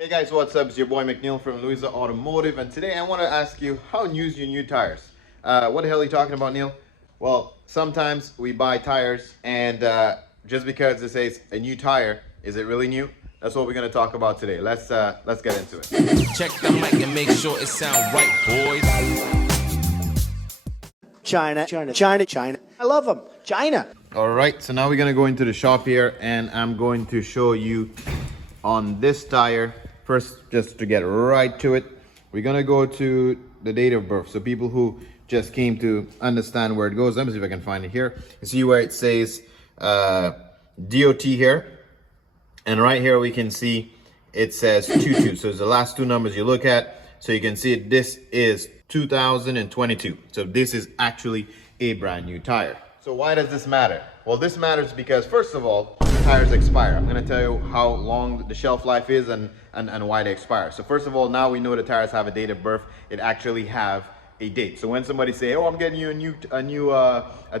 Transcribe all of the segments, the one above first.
Hey guys, what's up? It's your boy McNeil from Louisa Automotive, and today I want to ask you, how new is your new tires? What the hell are you talking about, Neil? Well, sometimes we buy tires, and just because it says a new tire, is it really new? That's what we're going to talk about today. Let's get into it. Check the mic and make sure it sound right, boys. China. I love them. China. All right, so now we're going to go into the shop here, and I'm going to show you on this tire. First, just to get right to it, we're going to go to the date of birth. So people who just came to understand where it goes, let me see if I can find it here. You see where it says DOT here. And right here we can see it says 22. So it's the last two numbers you look at. So you can see it, this is 2022. So this is actually a brand new tire. So why does this matter? Well, this matters because first of all, tires expire. I'm gonna tell you how long the shelf life is and why they expire. So first of all, now we know the tires have a date of birth. It actually have a date. So when somebody say, oh, I'm getting you a new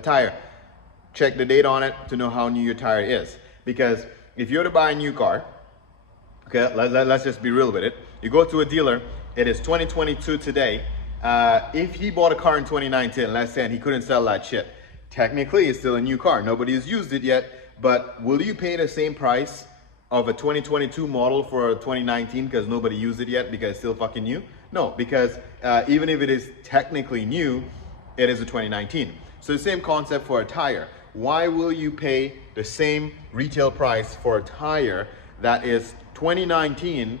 tire, check the date on it to know how new your tire is. Because if you're to buy a new car, okay, let's just be real with it. You go to a dealer, it is 2022 today. If he bought a car in 2019, let's say, and he couldn't sell that shit, technically it's still a new car. Nobody has used it yet, but will you pay the same price of a 2022 model for a 2019 because nobody used it yet because it's still fucking new? No, because even if it is technically new, it is a 2019. So the same concept for a tire. Why will you pay the same retail price for a tire that is 2019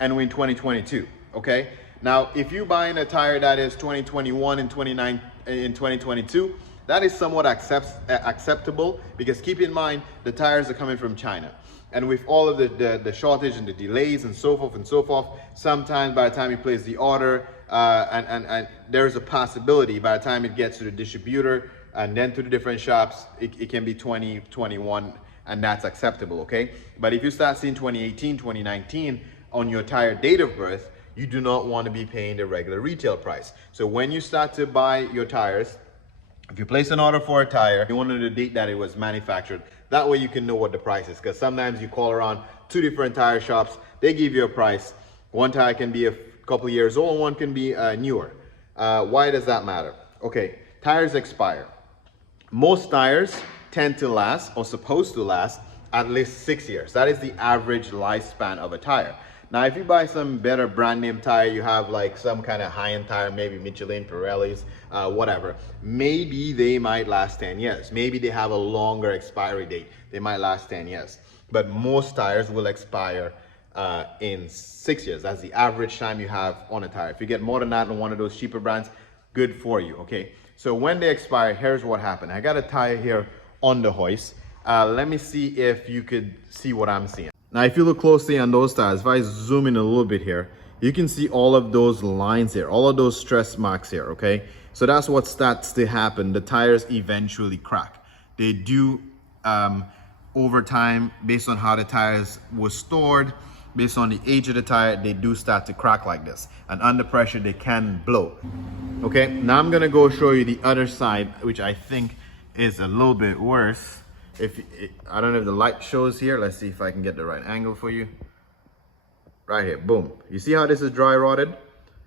and we're in 2022, okay? Now, if you're buying a tire that is 2021 and 2022, that is somewhat acceptable because keep in mind, the tires are coming from China. And with all of the shortage and the delays and so forth, sometimes by the time you place the order, and there's a possibility by the time it gets to the distributor and then to the different shops, it can be 2021, and that's acceptable, okay? But if you start seeing 2018, 2019 on your tire date of birth, you do not want to be paying the regular retail price. So when you start to buy your tires, if you place an order for a tire, you want to know the date that it was manufactured. That way you can know what the price is, because sometimes you call around two different tire shops, they give you a price. One tire can be a couple of years old, one can be newer. Why does that matter? Okay, tires expire. Most tires tend to last, or supposed to last, at least 6 years. That is the average lifespan of a tire. Now, if you buy some better brand name tire, you have like some kind of high-end tire, maybe Michelin, Pirellis, whatever. Maybe they might last 10 years. Maybe they have a longer expiry date. They might last 10 years. But most tires will expire in 6 years. That's the average time you have on a tire. If you get more than that on one of those cheaper brands, good for you, okay? So when they expire, here's what happened. I got a tire here on the hoist. Let me see if you could see what I'm seeing. Now, if you look closely on those tires, if I zoom in a little bit here, you can see all of those lines here, all of those stress marks here, okay? So that's what starts to happen. The tires eventually crack. They do, over time, based on how the tires were stored, based on the age of the tire, they do start to crack like this. And under pressure, they can blow. Okay, now I'm gonna go show you the other side, which I think is a little bit worse. I don't know if the light shows here. Let's see if I can get the right angle for you. Right here, boom. You see how this is dry rotted?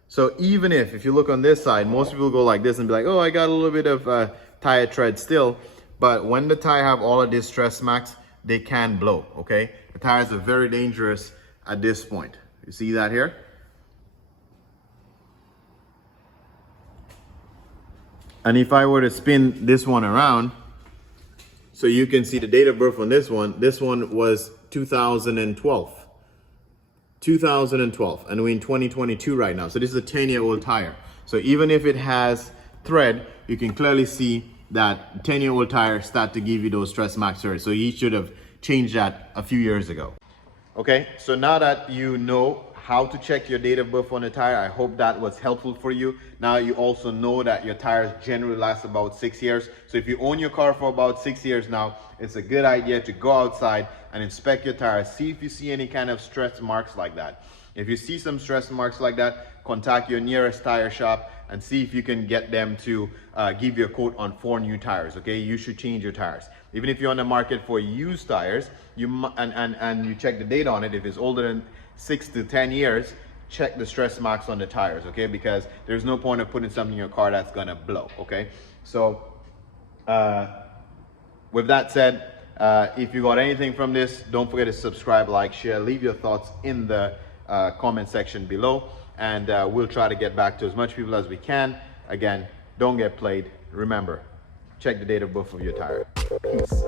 So even if you look on this side, most people go like this and be like, oh, I got a little bit of tire tread still. But when the tire have all of these stress marks, they can blow, okay? The tires are very dangerous at this point. You see that here? And if I were to spin this one around, so you can see the date of birth on this one. This one was 2012. 2012, and we're in 2022 right now. So this is a 10-year-old tire. So even if it has thread, you can clearly see that 10-year-old tires start to give you those stress marks already. So you should have changed that a few years ago. Okay, so now that you know how to check your date of birth on a tire, I hope that was helpful for you. Now you also know that your tires generally last about 6 years. So if you own your car for about 6 years now, it's a good idea to go outside and inspect your tires, see if you see any kind of stress marks like that. If you see some stress marks like that, contact your nearest tire shop and see if you can get them to give you a quote on 4 new tires, okay? You should change your tires. Even if you're on the market for used tires, and you check the date on it, if it's older 6 to 10 years, check the stress marks on the tires, okay? Because there's no point of putting something in your car that's gonna blow, okay? So with that said, if you got anything from this, don't forget to subscribe, like, share, leave your thoughts in the comment section below, and we'll try to get back to as much people as we can. Again, don't get played. Remember, check the date of birth of your tire. Peace.